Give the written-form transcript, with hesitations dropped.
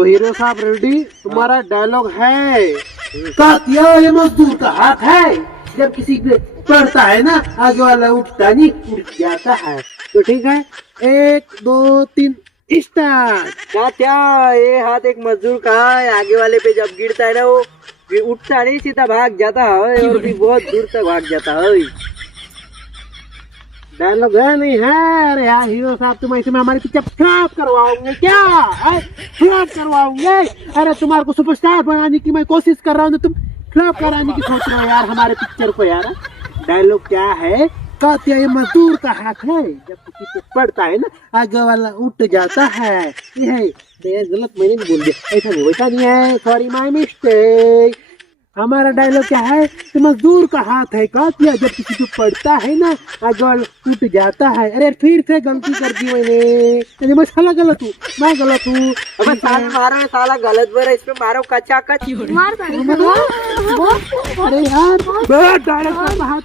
तो हीरो साहब रेडी, तुम्हारा डायलॉग है। कातिया ये मजदूर का हाथ है, जब किसी पे पड़ता है ना आगे वाला उठता नहीं उठ जाता है। तो ठीक है, 1 2 3 स्टार्ट। क्या ये हाथ एक मजदूर का है, आगे वाले पे जब गिरता है ना वो उठता नहीं, सीधा भाग जाता है और भी बहुत दूर तक भाग जाता है। डायलॉग है नहीं है? अरे यार हीरो साहब, तुम ऐसे में हमारी पिक्चर खराब करवाओगे क्या? खराब करवाओगे? अरे तुम्हारे को सुपरस्टार बनाने की मैं कोशिश कर रहा हूँ, तुम खराब कराने की सोच रहे हो यार हमारे पिक्चर को यार। डायलॉग क्या है? कातिया ये मजदूर का हाथ है, जब किसी पे पड़ता है ना आगे वाला उठ जाता है। ये है गलत मैंने नहीं बोल दिया, ऐसा नहीं वैसा नहीं है, सॉरी माय मिस्टेक। हमारा डायलॉग क्या है? तो मजदूर का हाथ है कातिया, जब किसी पे पड़ता है ना आगे वाला उठ जाता है। अरे फिर से गलती कर दी मैंने, मैं साला गलत हूँ, मैं गलत हूँ। अब साला मारो, साला गलत बोल रहा है, इस पे मारो कच्चा कच। अरे यार डायरेक्ट हाथ